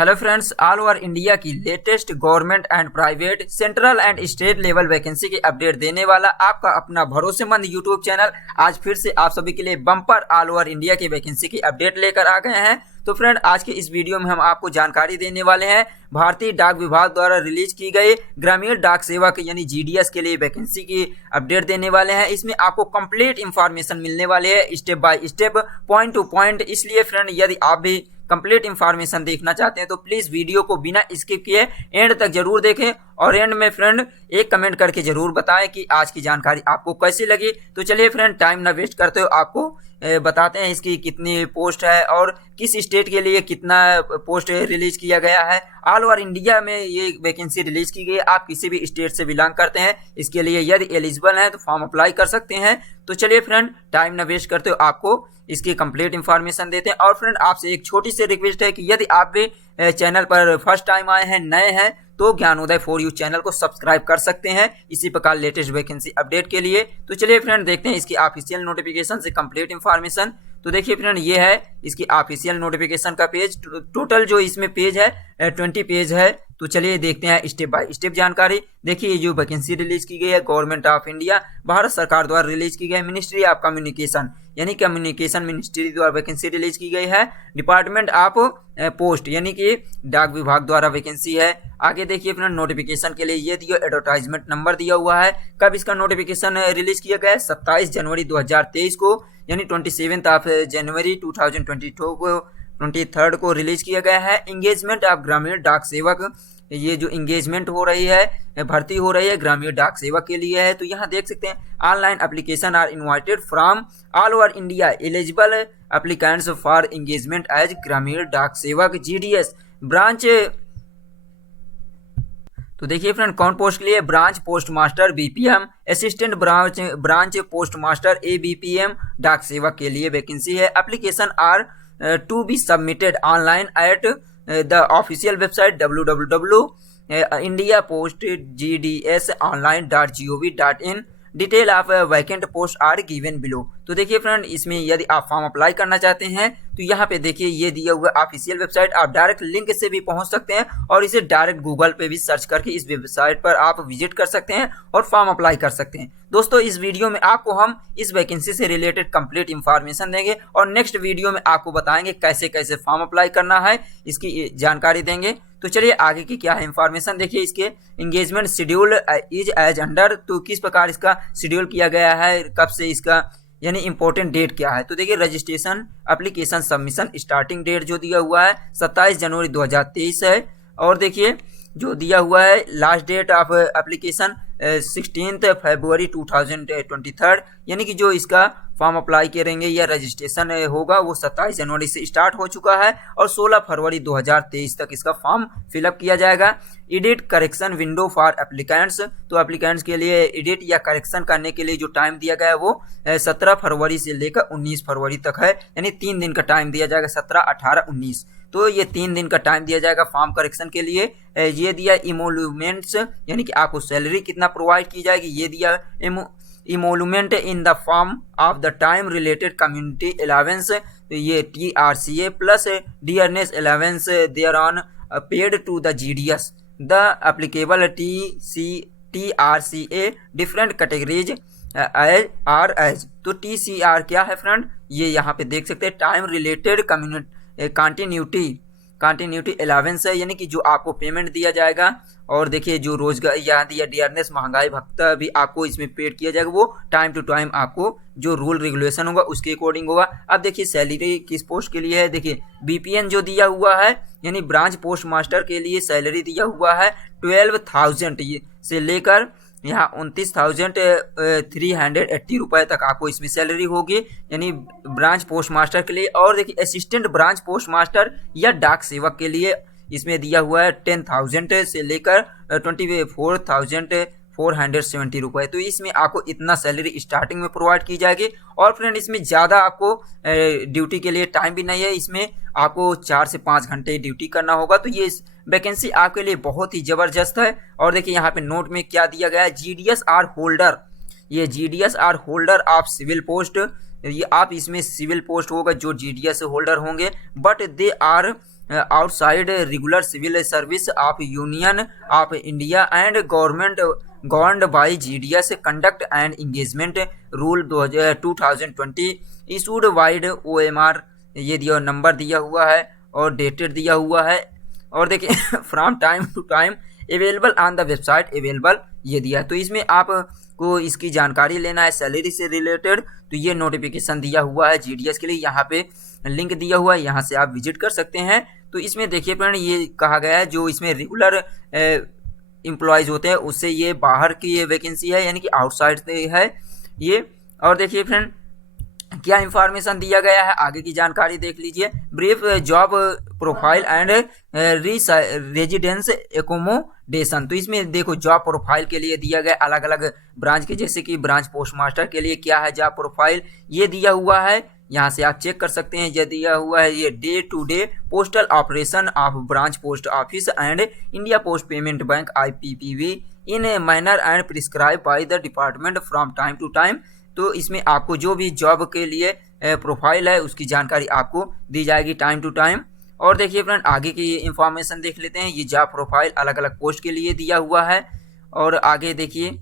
Hello friends, all over India की latest government and private central and state level vacancy की update देने वाला आपका अपना भरोसेमंद यूट्यूब चैनल आज फिर से आप सभी के लिए बम्पर ऑल ओवर इंडिया की वैकेंसी की अपडेट लेकर आ गए हैं। तो फ्रेंड, आज के इस वीडियो में हम आपको जानकारी देने वाले हैं भारतीय डाक विभाग द्वारा रिलीज की गई ग्रामीण डाक सेवा के यानी जीडीएस के लिए वैकेंसी की अपडेट देने वाले हैं। इसमें आपको कंप्लीट इंफॉर्मेशन मिलने वाले हैं step by step, point two point. इसलिए फ्रेंड, यदि आप भी कंप्लीट इंफॉर्मेशन देखना चाहते हैं तो प्लीज वीडियो को बिना स्किप किए एंड तक जरूर देखें और एंड में फ्रेंड एक कमेंट करके जरूर बताएं कि आज की जानकारी आपको कैसी लगी। तो चलिए फ्रेंड, टाइम ना वेस्ट करते हो, आपको बताते हैं इसकी कितनी पोस्ट है और किस स्टेट के लिए कितना पोस्ट रिलीज किया गया है। ऑल ओवर इंडिया में ये वैकेंसी रिलीज की गई है। आप किसी भी स्टेट से बिलोंग करते हैं, इसके लिए यदि एलिजिबल हैं तो फॉर्म अप्लाई कर सकते हैं। तो चलिए फ्रेंड, टाइम ना वेस्ट करते हो, आपको इसकी कंप्लीट इंफॉर्मेशन देते हैं। और फ्रेंड, आपसे एक छोटी सी रिक्वेस्ट है कि यदि आप भी चैनल पर फर्स्ट टाइम आए हैं, नए हैं, तो ज्ञानोदय फॉर यू चैनल को सब्सक्राइब कर सकते हैं इसी प्रकार लेटेस्ट वैकेंसी अपडेट के लिए। तो चलिए फ्रेंड, देखते हैं इसकी ऑफिशियल नोटिफिकेशन से कंप्लीट इंफॉर्मेशन। तो देखिए फ्रेंड, ये है इसकी ऑफिशियल नोटिफिकेशन का पेज। टोटल जो इसमें पेज है 20 पेज है। तो चलिए देखते हैं स्टेप बाय स्टेप जानकारी। देखिए, ये जो वैकेंसी रिलीज की गई है गवर्नमेंट ऑफ इंडिया भारत सरकार द्वारा रिलीज की गई, मिनिस्ट्री ऑफ कम्युनिकेशन यानी कम्युनिकेशन मिनिस्ट्री द्वारा वैकेंसी रिलीज की गई है। डिपार्टमेंट ऑफ पोस्ट यानी कि डाक विभाग द्वारा वैकेंसी है। आगे देखिए फ्रेंड, नोटिफिकेशन के लिए ये दिया एडवर्टाइजमेंट नंबर दिया हुआ है। कब इसका नोटिफिकेशन रिलीज किया गया है? 27 जनवरी 2023 को, यानी 27 ऑफ जनवरी 2022 को 23rd को रिलीज किया गया है। एंगेजमेंट ऑफ ग्रामीण डाक सेवक, ये जो एंगेजमेंट हो रही है, भर्ती हो रही है ग्रामीण डाक सेवक के लिए है। तो यहाँ देख सकते हैं online application are invited from all over India eligible applicants for engagement as Gramin Dak सेवक जीडीएस ब्रांच। तो देखिए फ्रेंड, कौन पोस्ट के लिए? Branch post master BPM, assistant branch post master ABPM Dak Sevak के लिए वैकेंसी है। Application are to be submitted online at the official website www.indiapostgdsonline.gov.in। Detail of vacant post are given below. तो देखिए फ्रेंड, इसमें यदि आप फॉर्म अप्लाई करना चाहते हैं तो यहाँ पे देखिए ये दिया हुआ ऑफिशियल वेबसाइट, आप डायरेक्ट लिंक से भी पहुंच सकते हैं और इसे डायरेक्ट गूगल पे भी सर्च करके इस वेबसाइट पर आप विजिट कर सकते हैं और फॉर्म अप्लाई कर सकते हैं। दोस्तों, इस वीडियो में आपको हम इस वैकेंसी से रिलेटेड कंप्लीट इंफॉर्मेशन देंगे और नेक्स्ट वीडियो में आपको बताएंगे कैसे कैसे फॉर्म अप्लाई करना है, इसकी जानकारी देंगे। तो चलिए आगे की क्या है इंफॉर्मेशन। देखिए, इसके engagement schedule is as under, तो किस प्रकार इसका शेड्यूल किया गया है, कब से इसका यानी इंपॉर्टेंट डेट क्या है। तो देखिए, registration application submission starting date जो दिया हुआ है 27 जनवरी 2023 है। और देखिए जो दिया हुआ है लास्ट डेट ऑफ एप्लीकेशन 16 फरवरी 2023, यानी कि जो इसका फॉर्म अप्लाई करेंगे या रजिस्ट्रेशन होगा वो 27 जनवरी से स्टार्ट हो चुका है और 16 फरवरी 2023 तक इसका फॉर्म फिलअप किया जाएगा। Edit correction window for applicants, तो एप्लीकेंट्स के लिए एडिट या करेक्शन करने के लिए जो टाइम दिया गया है वो 17 फरवरी से लेकर 19 फरवरी तक है, यानी 3 दिन का टाइम दिया जाएगा, 17, 18, 19। तो ये 3 दिन का टाइम दिया जाएगा फॉर्म करेक्शन के लिए। ये दिया इमोल्यूमेंट्स, यानी कि आपको सैलरी कितना प्रोवाइड की जाएगी, ये दिया emolument in the form of the time related community allowance, ये TRCA plus dearness allowance thereon paid to the GDS the applicable TRCA different categories are as. तो TCR क्या है फ्रेंड? ये यहाँ पे देख सकते हैं time related community continuity allowance है, यानी कि जो आपको पेमेंट दिया जाएगा। और देखिए जो रोजगार यहाँ दिया डियरनेस महंगाई भत्ता भी आपको इसमें पेड किया जाएगा, वो टाइम टू टाइम आपको जो रूल रेगुलेशन होगा उसके अकॉर्डिंग होगा। अब देखिए सैलरी किस पोस्ट के लिए है, देखिए BPN जो दिया हुआ है यानी ब्रांच पोस्ट मास्टर के लिए सैलरी दिया हुआ है 12,000 से लेकर यहाँ 29,380 रुपये तक आपको इसमें सैलरी होगी, यानी ब्रांच पोस्ट मास्टर के लिए। और देखिए असिस्टेंट ब्रांच पोस्ट मास्टर या डाक सेवक के लिए इसमें दिया हुआ है 10,000 से लेकर 24,470 रुपये। तो इसमें आपको इतना सैलरी स्टार्टिंग में प्रोवाइड की जाएगी। और फ्रेंड, इसमें ज़्यादा आपको ड्यूटी के लिए टाइम भी नहीं है, इसमें आपको 4 से 5 घंटे ड्यूटी करना होगा। तो ये वैकेंसी आपके लिए बहुत ही ज़बरदस्त है। और देखिए यहाँ पे नोट में क्या दिया गया है, GDS आर होल्डर, ये GDS are holder of civil post, ये आप इसमें सिविल पोस्ट होगा जो GDS होल्डर होंगे, but they are outside regular civil service of union of India and government governed by GDS conduct and engagement rule 2020 issued vide OMR, ये दिया number दिया हुआ है और डेटेड दिया हुआ है। और देखिए from time to time available on the website available, ये दिया है। तो इसमें आपको इसकी जानकारी लेना है सैलरी से रिलेटेड, तो ये नोटिफिकेशन दिया हुआ है GDS के लिए, यहाँ पे लिंक दिया हुआ है, यहाँ से आप विजिट कर सकते हैं। तो इसमें देखिए फ्रेंड ये कहा गया है जो इसमें रेगुलर एम्प्लॉयज होते हैं उससे ये बाहर की ये वैकेंसी है, यानी कि आउटसाइड से है ये। और देखिए फ्रेंड क्या इंफॉर्मेशन दिया गया है, आगे की जानकारी देख लीजिए। Brief job profile and residence accommodation, तो इसमें देखो जॉब प्रोफाइल के लिए दिया गया अलग अलग ब्रांच के, जैसे कि ब्रांच पोस्ट मास्टर के लिए क्या है जॉब प्रोफाइल, ये दिया हुआ है, यहाँ से आप चेक कर सकते हैं। ये दिया हुआ है ये day to day postal operation of branch post office and India post payment bank IPPB in a manner and prescribe by the department from time to time. तो इसमें आपको जो भी जॉब के लिए प्रोफाइल है उसकी जानकारी आपको दी जाएगी टाइम टू टाइम। और देखिए फ्रेंड आगे की इंफॉर्मेशन देख लेते हैं। ये जॉब प्रोफाइल अलग अलग पोस्ट के लिए दिया हुआ है। और आगे देखिए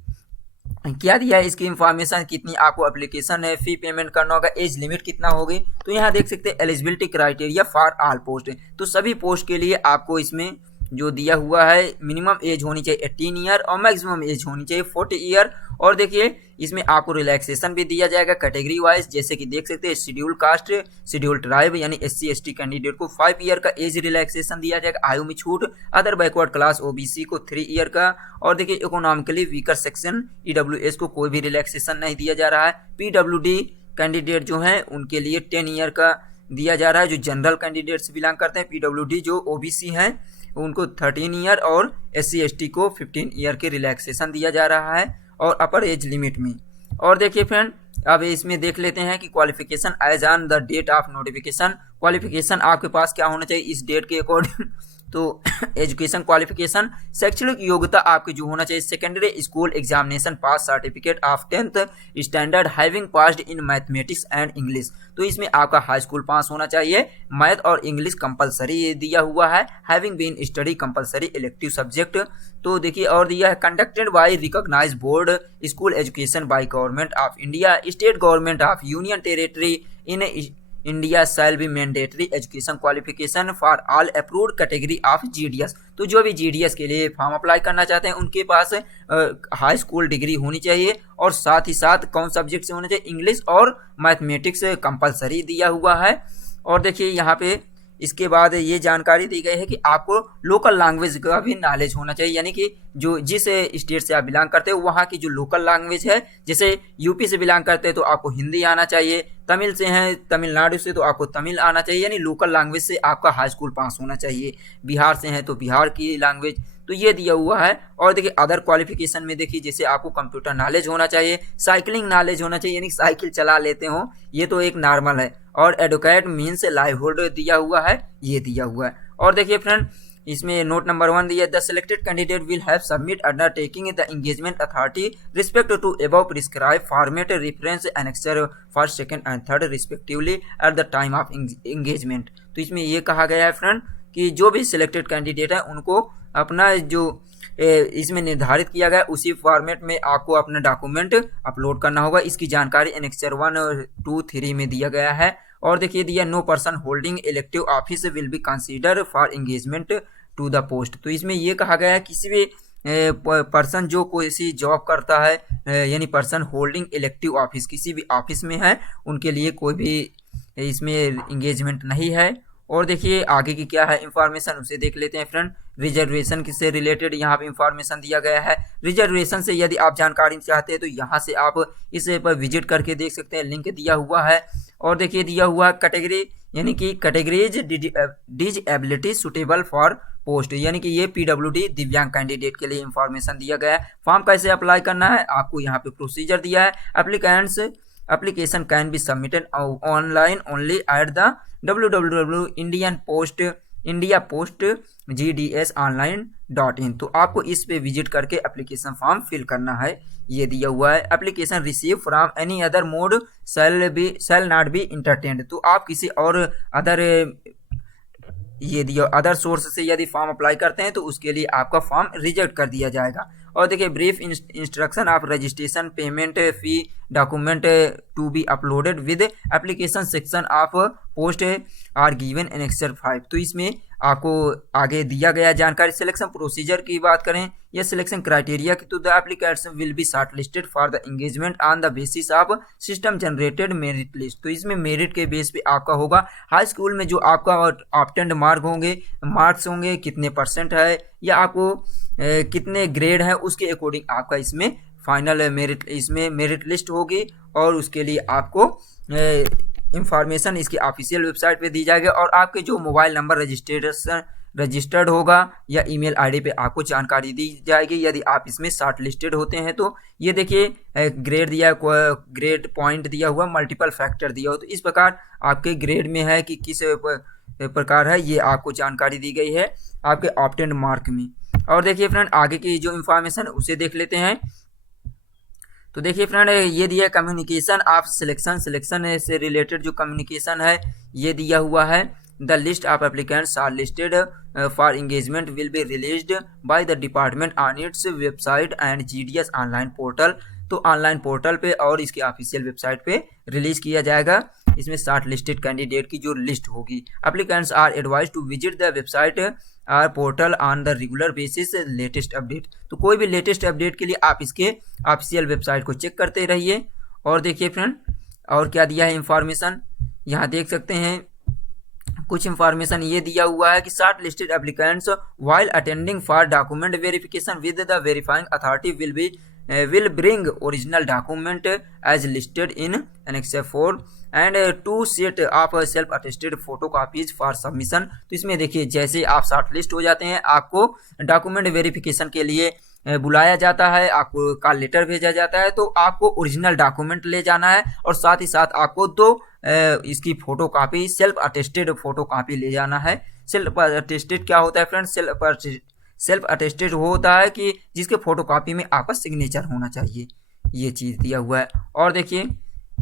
क्या दिया है इसकी इंफॉर्मेशन, कितनी आपको एप्लीकेशन है, फी पेमेंट करना होगा, एज लिमिट कितना होगी। तो यहाँ देख सकते हैं eligibility criteria for all post, तो सभी पोस्ट के लिए आपको इसमें जो दिया हुआ है मिनिमम एज होनी चाहिए 18 ईयर और मैक्सिमम एज होनी चाहिए 40 ईयर। और देखिए इसमें आपको रिलैक्सेशन भी दिया जाएगा कैटेगरी वाइज, जैसे कि देख सकते हैं शेड्यूल कास्ट, शेड्यूल ट्राइब यानी SC ST कैंडिडेट को 5 ईयर का एज रिलैक्सेशन दिया जाएगा, आयु में छूट। अदर बैकवर्ड क्लास OBC को 3 ईयर का। और देखिए इकोनॉमिकली वीकर सेक्शन EWS को कोई भी रिलैक्सेशन नहीं दिया जा रहा है। PWD कैंडिडेट जो है उनके लिए 10 ईयर का दिया जा रहा है, जो जनरल कैंडिडेट से बिलोंग करते हैं। PWD जो OBC हैं उनको 13 ईयर और SC ST को 15 ईयर के रिलैक्सेशन दिया जा रहा है और अपर एज लिमिट में। और देखिए फ्रेंड अब इसमें देख लेते हैं कि qualification as on the date of notification, qualification आपके पास क्या होना चाहिए इस डेट के अकॉर्डिंग। तो एजुकेशन क्वालिफिकेशन शैक्षणिक योग्यता आपकी जो होना चाहिए secondary school examination pass certificate of 10th standard having passed in mathematics and English, तो इसमें आपका हाई स्कूल पास होना चाहिए। मैथ और इंग्लिश कंपलसरी दिया हुआ है, having been study compulsory elective subject. तो देखिए और दिया है conducted by recognise board school education by government of India state government of union territory in India shall be mandatory education qualification for all approved category of GDS, तो जो भी GDS के लिए फॉर्म अप्लाई करना चाहते हैं उनके पास high school degree होनी चाहिए और साथ ही साथ कौन सब्जेक्ट से होना चाहिए इंग्लिश और मैथमेटिक्स कंपलसरी दिया हुआ है। और देखिए यहाँ पे इसके बाद ये जानकारी दी गई है कि आपको लोकल लैंग्वेज का भी नॉलेज होना चाहिए, यानी कि जो जिस स्टेट से आप बिलोंग करते हो वहाँ की जो लोकल लैंग्वेज है, जैसे यूपी से बिलोंग करते हैं तो आपको हिंदी आना चाहिए, तमिल से हैं तमिलनाडु से तो आपको तमिल आना चाहिए, यानी लोकल लैंग्वेज से आपका हाई स्कूल पास होना चाहिए। बिहार से हैं तो बिहार की लैंग्वेज, तो ये दिया हुआ है। और देखिए अदर क्वालिफिकेशन में देखिए जैसे आपको कंप्यूटर नॉलेज होना चाहिए, साइकिलिंग नॉलेज होना चाहिए, यानी साइकिल चला लेते हो, ये तो एक नॉर्मल है। और एडवोकेट मीन्स लाइवहुड दिया हुआ है, ये दिया हुआ है। और देखिए फ्रेंड इसमें नोट नंबर 1 दिया the selected candidate will have submit undertaking the engagement authority respect to above prescribe format reference annexure first second and third respectively at the time of engagement. तो इसमें ये कहा गया है फ्रेंड कि जो भी सिलेक्टेड कैंडिडेट है उनको अपना जो इसमें निर्धारित किया गया उसी फॉर्मेट में आपको अपना डॉक्यूमेंट अपलोड करना होगा। इसकी जानकारी एनेक्सर 1 और 2, 3 में दिया गया है। और देखिए दिया no person holding elective office will be consider for engagement to the post, तो इसमें ये कहा गया है किसी भी पर्सन जो कोई सी जॉब करता है यानी पर्सन होल्डिंग इलेक्टिव ऑफिस किसी भी ऑफिस में है उनके लिए कोई भी इसमें एंगेजमेंट नहीं है। और देखिए आगे की क्या है इंफॉर्मेशन उसे देख लेते हैं फ्रेंड। रिजर्वेशन से रिलेटेड यहाँ पे इंफॉर्मेशन दिया गया है। रिजर्वेशन से यदि आप जानकारी चाहते हैं तो यहाँ से आप इस पर विजिट करके देख सकते हैं, लिंक दिया हुआ है। और देखिए दिया हुआ कैटेगरी यानी कि categories disability suitable for post, यानी कि ये PWD दिव्यांग कैंडिडेट के लिए इंफॉर्मेशन दिया गया है। फॉर्म कैसे अप्लाई करना है आपको यहाँ पे प्रोसीजर दिया है। Application can be submitted online only at the www.indiapostgdsonline.in, तो आपको इस पे विजिट करके एप्लीकेशन फॉर्म फिल करना है, ये दिया हुआ है। Application receive from any other mode shall not be entertained, तो आप किसी और अदर ये दिया अदर सोर्स से यदि फॉर्म अप्लाई करते हैं तो उसके लिए आपका फॉर्म रिजेक्ट कर दिया जाएगा। और देखिए brief instruction of registration, payment fee, document to be uploaded with application section of post are given in annexure 5। तो इसमें आपको आगे दिया गया जानकारी। सिलेक्शन प्रोसीजर की बात करें या सिलेक्शन क्राइटेरिया की, तो the applicants will be short listed for the engagement on the basis of system generated merit list. तो इसमें मेरिट के बेस पे आपका होगा। हाई स्कूल में जो आपका ऑप्टेंड मार्क्स होंगे कितने परसेंट है या आपको कितने ग्रेड है, उसके अकॉर्डिंग आपका इसमें फाइनल मेरिट लिस्ट होगी। और उसके लिए आपको इंफॉर्मेशन इसकी ऑफिशियल वेबसाइट पे दी जाएगी। और आपके जो मोबाइल नंबर रजिस्टर्ड होगा या ईमेल आईडी पे आपको जानकारी दी जाएगी यदि आप इसमें शॉर्ट लिस्टेड होते हैं। तो ये देखिए ग्रेड पॉइंट दिया हुआ, मल्टीपल फैक्टर दिया हुआ। तो इस प्रकार आपके ग्रेड में है कि किस प्रकार है, ये आपको जानकारी दी गई है आपके ऑप्टेंड मार्क में। और देखिए फ्रेंड आगे की जो इंफॉर्मेशन उसे देख लेते हैं। तो देखिए फ्रेंड ये दिया कम्युनिकेशन ऑफ सिलेक्शन से रिलेटेड जो कम्युनिकेशन है ये दिया हुआ है। The list of applicants are listed for engagement will be released by the department on its website and GDS online portal. तो ऑनलाइन पोर्टल पे और इसकी ऑफिशियल वेबसाइट पे रिलीज किया जाएगा। इसमें शॉर्ट लिस्टेड कैंडिडेट की जो लिस्ट होगी। Applicants are advise to visit the website or portal on the regular basis latest update. तो कोई भी लेटेस्ट अपडेट के लिए आप इसके ऑफिशियल वेबसाइट को चेक करते रहिए। और देखिए फ्रेंड और क्या दिया है इंफॉर्मेशन, यहाँ देख सकते हैं कुछ इंफॉर्मेशन ये दिया हुआ है कि short listed applicants while attending for document verification with the verifying authority will bring original document as listed in Annex 4 and two set of self attested photocopies for submission। तो इसमें देखिए जैसे आप शॉर्ट लिस्ट हो जाते हैं आपको document verification के लिए बुलाया जाता है, आपको कॉल लेटर भेजा जाता है। तो आपको ओरिजिनल डॉक्यूमेंट ले जाना है और साथ ही साथ आपको दो इसकी फोटोकॉपी सेल्फ अटेस्टेड फोटोकॉपी ले जाना है। सेल्फ अटेस्टेड क्या होता है फ्रेंड्स? सेल्फ अटेस्टेड होता है कि जिसके फोटोकॉपी में आपका सिग्नेचर होना चाहिए, ये चीज़ दिया हुआ है। और देखिए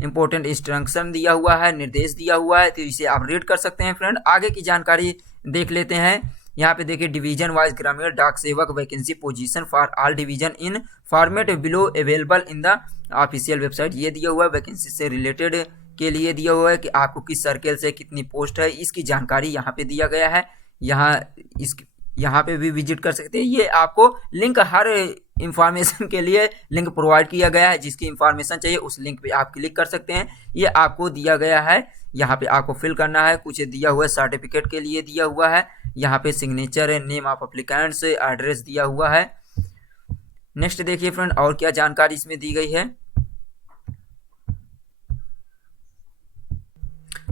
इंपॉर्टेंट इंस्ट्रक्शन दिया हुआ है, निर्देश दिया हुआ है, तो इसे आप रीड कर सकते हैं फ्रेंड। आगे की जानकारी देख लेते हैं। यहाँ पे देखिए डिवीजन वाइज ग्रामीण डाक सेवक vacancy position for all division in format below available in the official website. ये दिया हुआ है वैकेंसी से रिलेटेड के लिए दिया हुआ है कि आपको किस सर्कल से कितनी पोस्ट है, इसकी जानकारी यहाँ पे दिया गया है। यहाँ पे भी विजिट कर सकते हैं। ये आपको लिंक हर इंफॉर्मेशन के लिए लिंक प्रोवाइड किया गया है, जिसकी इंफॉर्मेशन चाहिए उस लिंक पे आप क्लिक कर सकते हैं। ये आपको दिया गया है, यहाँ पे आपको फिल करना है। कुछ दिया हुआ है सर्टिफिकेट के लिए दिया हुआ है, यहाँ पे सिग्नेचर है, नेम ऑफ अप्लीकेंट्स, एड्रेस दिया हुआ है। नेक्स्ट देखिए फ्रेंड और क्या जानकारी इसमें दी गई है।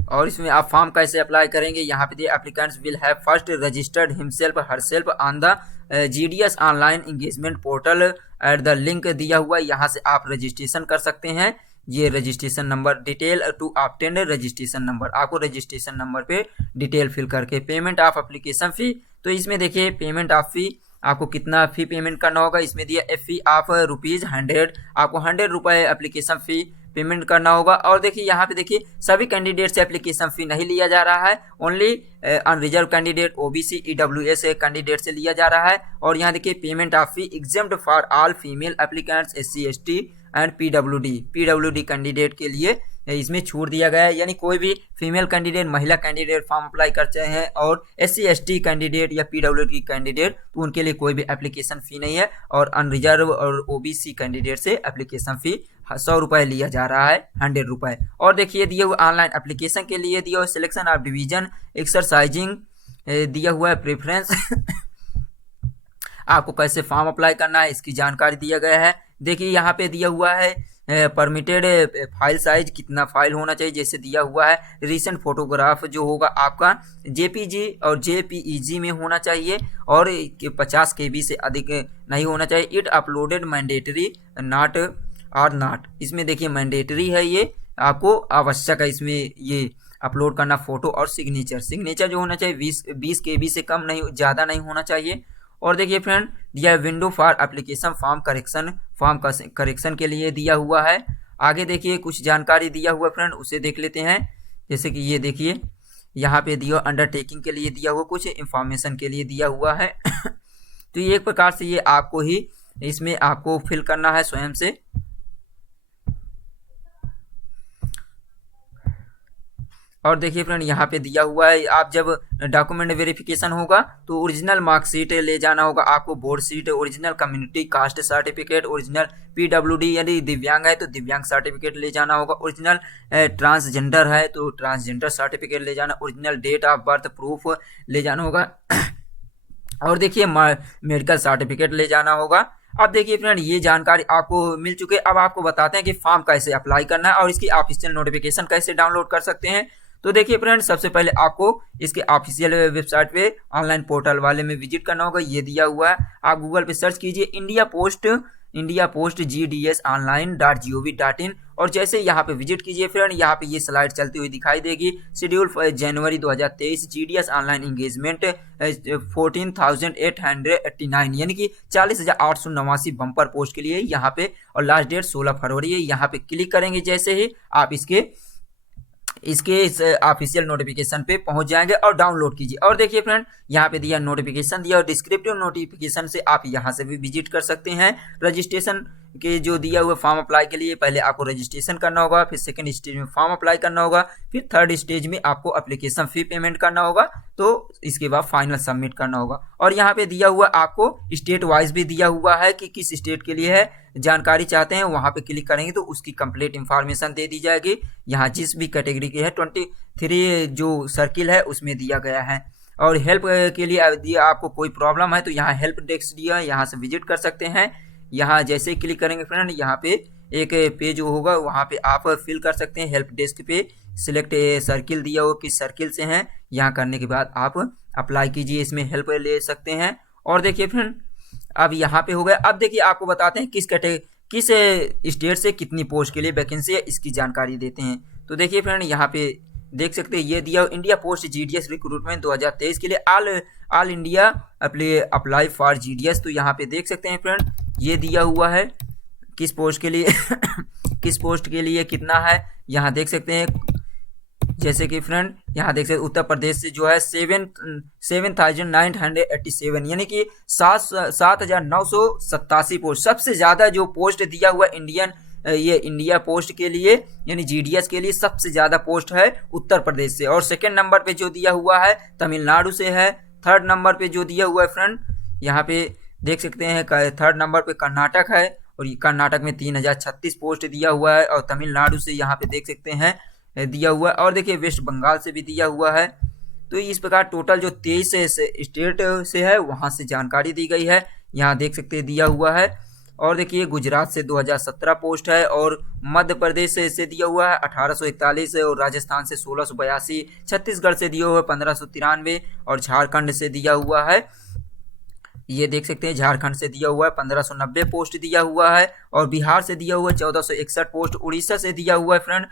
और इसमें आप फॉर्म कैसे अप्लाई करेंगे, यहाँ पे applicants will have first registered himself herself on the GDS online engagement portal at the link दिया हुआ है, यहाँ से आप रजिस्ट्रेशन कर सकते हैं। ये registration number detail to obtain registration number, आपको रजिस्ट्रेशन नंबर पे डिटेल फिल करके पेमेंट ऑफ एप्लीकेशन फी। तो इसमें देखिए पेमेंट ऑफ फी आपको कितना फी पेमेंट करना होगा, इसमें दिया फी ऑफ ₹100, आपको ₹100 एप्लीकेशन फी पेमेंट करना होगा। और देखिए यहाँ पे देखिए सभी कैंडिडेट से एप्लीकेशन फी नहीं लिया जा रहा है, only unreserve candidate, OBC, EWS candidate से लिया जा रहा है। और यहाँ देखिए payment of fee exempt for all female applicants, SC ST and PWD candidate के लिए इसमें छूट दिया गया है। यानी कोई भी फीमेल कैंडिडेट, महिला कैंडिडेट फॉर्म अप्लाई करते हैं और SC ST कैंडिडेट या पीडब्ल्यूडी कैंडिडेट, तो उनके लिए कोई भी एप्लीकेशन फ़ी नहीं है। और अनरिजर्व और ओबीसी कैंडिडेट से एप्लीकेशन फ़ी ₹100 लिया जा रहा है, ₹100। और देखिए दिए हुए ऑनलाइन एप्लीकेशन के लिए दिया हुआ सिलेक्शन ऑफ डिवीजन एक्सरसाइजिंग दिया हुआ है प्रेफरेंस आपको कैसे फॉर्म अप्लाई करना है इसकी जानकारी दिया गया है। देखिए यहाँ पे दिया हुआ है परमिटेड फाइल साइज कितना फाइल होना चाहिए, जैसे दिया हुआ है रिसेंट फोटोग्राफ जो होगा आपका JPG और JPEG में होना चाहिए और 50 KB से अधिक नहीं होना चाहिए। इट अपलोडेड मैंडेटरी नॉट और नॉट, इसमें देखिए मैंडेटरी है, ये आपको आवश्यक है इसमें ये अपलोड करना फोटो और सिग्नेचर जो होना चाहिए 20 KB से कम नहीं, ज़्यादा नहीं होना चाहिए। और देखिए फ्रेंड दिया window for application form correction के लिए दिया हुआ है। आगे देखिए कुछ जानकारी दिया हुआ है फ्रेंड, उसे देख लेते हैं। जैसे कि ये देखिए यहाँ पे दिया अंडरटेकिंग के लिए दिया हुआ, कुछ इंफॉर्मेशन के लिए दिया हुआ है। तो ये एक प्रकार से ये आपको ही इसमें आपको फिल करना है स्वयं से। और देखिए फ्रेंड यहाँ पे दिया हुआ है, आप जब डॉक्यूमेंट वेरिफिकेशन होगा तो ओरिजिनल मार्कशीट ले जाना होगा आपको, board sheet, original community caste certificate, original PWD, यदि दिव्यांग है तो दिव्यांग सर्टिफिकेट ले जाना होगा, ओरिजिनल ट्रांसजेंडर है तो ट्रांसजेंडर सर्टिफिकेट ले जाना, original date of birth proof ले जाना होगा। और देखिए मेडिकल सर्टिफिकेट ले जाना होगा। अब देखिए फ्रेंड ये जानकारी आपको मिल चुकी है। अब आपको बताते हैं कि फॉर्म कैसे अप्लाई करना है और इसकी ऑफिशियल नोटिफिकेशन कैसे डाउनलोड कर सकते हैं। तो देखिए फ्रेंड सबसे पहले आपको इसके ऑफिशियल वेबसाइट पे ऑनलाइन पोर्टल वाले में विजिट करना होगा, ये दिया हुआ है। आप गूगल पे सर्च कीजिए इंडिया पोस्ट GDS online.gov.in और जैसे यहाँ पे विजिट कीजिए फ्रेंड, यहाँ पे ये स्लाइड चलती हुई दिखाई देगी। शेड्यूल जनवरी 2023 GDS ऑनलाइन इंगेजमेंट 14,889 यानी कि 40,889 बम्पर पोस्ट के लिए यहाँ पे, और लास्ट डेट 16 फरवरी है। यहाँ पे क्लिक करेंगे जैसे ही आप इसके इस ऑफिशियल नोटिफिकेशन पे पहुंच जाएंगे और डाउनलोड कीजिए। और देखिए फ्रेंड यहाँ पे दिया नोटिफिकेशन दिया, और डिस्क्रिप्टिव नोटिफिकेशन से आप यहाँ से भी विजिट कर सकते हैं। रजिस्ट्रेशन के जो दिया हुआ फॉर्म अप्लाई के लिए पहले आपको रजिस्ट्रेशन करना होगा, फिर सेकंड स्टेज में फॉर्म अप्लाई करना होगा, फिर थर्ड स्टेज में आपको एप्लीकेशन फी पेमेंट करना होगा, तो इसके बाद फाइनल सबमिट करना होगा। और यहाँ पे दिया हुआ आपको स्टेट वाइज भी दिया हुआ है कि किस स्टेट के लिए है जानकारी चाहते हैं, वहाँ पे क्लिक करेंगे तो उसकी कंप्लीट इंफॉर्मेशन दे दी जाएगी। यहाँ जिस भी कैटेगरी की है 23 जो सर्किल है उसमें दिया गया है। और हेल्प के लिए दिया आपको कोई प्रॉब्लम है तो यहाँ हेल्प डेस्क दिया है, यहाँ से विजिट कर सकते हैं। यहाँ जैसे ही क्लिक करेंगे फ्रेंड यहाँ पे एक पेज होगा, वहाँ पे आप फिल कर सकते हैं। हेल्प डेस्क पे सिलेक्ट सर्किल दिया हो किस सर्किल से हैं, यहाँ करने के बाद आप अप्लाई कीजिए, इसमें हेल्प ले सकते हैं। और देखिए फ्रेंड अब यहाँ पे हो गया। अब देखिए आपको बताते हैं किस स्टेट से कितनी पोस्ट के लिए वैकेंसी है, इसकी जानकारी देते हैं। तो देखिए फ्रेंड यहाँ पे देख सकते हैं ये दिया इंडिया पोस्ट GDS रिक्रूटमेंट 2023 के लिए all India apply for GDS। तो यहाँ पे देख सकते हैं फ्रेंड ये दिया हुआ है किस पोस्ट के लिए किस पोस्ट के लिए कितना है, यहाँ देख सकते हैं। जैसे कि फ्रेंड यहाँ देख सकते उत्तर प्रदेश से जो है 7,987 यानी कि 7,987 पोस्ट, सबसे ज़्यादा जो पोस्ट दिया हुआ इंडिया पोस्ट के लिए यानी GDS के लिए सबसे ज़्यादा पोस्ट है उत्तर प्रदेश से। और सेकंड नंबर पे जो दिया हुआ है तमिलनाडु से है। थर्ड नंबर पे जो दिया हुआ है फ्रेंड यहाँ पे देख सकते हैं थर्ड नंबर पे कर्नाटक है, और कर्नाटक में 3,036 पोस्ट दिया हुआ है। और तमिलनाडु से यहाँ पे देख सकते हैं दिया हुआ है। और देखिए वेस्ट बंगाल से भी दिया हुआ है। तो इस प्रकार टोटल जो 23 स्टेट से है वहाँ से जानकारी दी गई है, यहाँ देख सकते हैं दिया हुआ है। और देखिए गुजरात से 2017 पोस्ट है, और मध्य प्रदेश से दिया हुआ है 1841, और राजस्थान से 1682, छत्तीसगढ़ से दिया हुआ है 1593, और झारखंड से दिया हुआ है ये देख सकते हैं झारखंड से दिया हुआ है 1590 पोस्ट दिया हुआ है। और बिहार से दिया हुआ है 1461 पोस्ट। उड़ीसा से दिया हुआ है फ्रेंड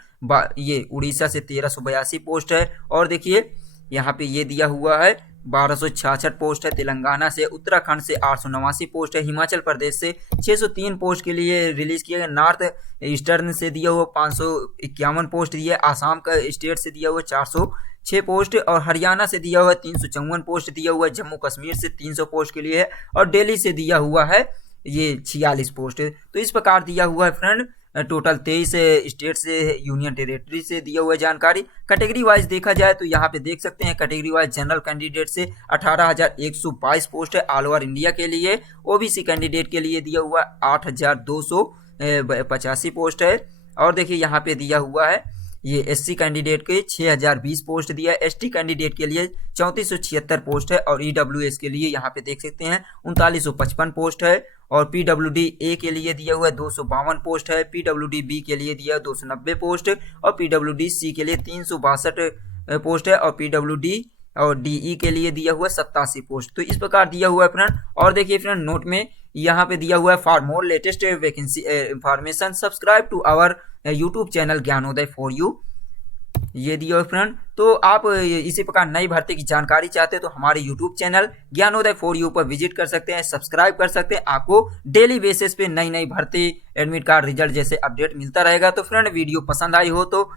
ये उड़ीसा से 1382 पोस्ट है। और देखिए यहाँ पे ये दिया हुआ है 1266 पोस्ट है। तेलंगाना से, उत्तराखंड से 889 पोस्ट है। हिमाचल प्रदेश से 603 पोस्ट के लिए रिलीज किया गया। नॉर्थ ईस्टर्न से दिया हुआ 551 पोस्ट दिया। आसाम का स्टेट से दिया हुआ 406 पोस्ट, और हरियाणा से दिया हुआ है 354 पोस्ट दिया हुआ है। जम्मू कश्मीर से 300 पोस्ट के लिए है, और दिल्ली से दिया हुआ है ये 46 पोस्ट। तो इस प्रकार दिया हुआ है फ्रेंड टोटल 23 स्टेट से, यूनियन टेरिटरी से दिया हुआ जानकारी। कैटेगरी वाइज देखा जाए तो यहाँ पे देख सकते हैं कैटेगरी वाइज जनरल कैंडिडेट से 18,122 पोस्ट है ऑल ओवर इंडिया के लिए। ओबीसी कैंडिडेट के लिए दिया हुआ 8,285 पोस्ट है। और देखिए यहाँ पे दिया हुआ है ये एससी कैंडिडेट के 6,020 पोस्ट दिया है। एसटी कैंडिडेट के लिए 3476 पोस्ट है, और ईडब्ल्यूएस के लिए यहाँ पे देख सकते हैं 3955 पोस्ट है। और पीडब्ल्यूडी ए के लिए दिया हुआ है 252 पोस्ट है। पीडब्ल्यूडी बी के लिए दिया 290 पोस्ट, और पीडब्ल्यूडी सी के लिए 362 पोस्ट है। और पीडब्ल्यूडी और डीई के लिए दिया हुआ 87 पोस्ट। तो इस प्रकार दिया हुआ है फ्रेंड। और देखिए फ्रेंड नोट में यहाँ पे दिया हुआ है for more latest vacancy information subscribe to our YouTube channel Gyanodaya for you, ये दिया हुआ फ्रेंड। तो आप इसी प्रकार नई भर्ती की जानकारी चाहते हैं तो हमारे YouTube channel Gyanodaya for you पर विजिट कर सकते हैं, सब्सक्राइब कर सकते हैं। आपको डेली बेसिस पे नई नई भर्ती, एडमिट कार्ड, रिजल्ट जैसे अपडेट मिलता रहेगा। तो फ्रेंड वीडियो पसंद आई हो तो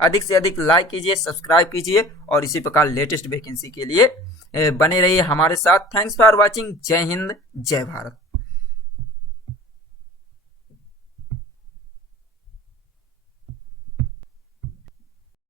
अधिक से अधिक लाइक कीजिए, सब्सक्राइब कीजिए और इसी प्रकार लेटेस्ट वैकेंसी के लिए बने रहिए हमारे साथ। Thanks for watching. जय हिंद, जय भारत।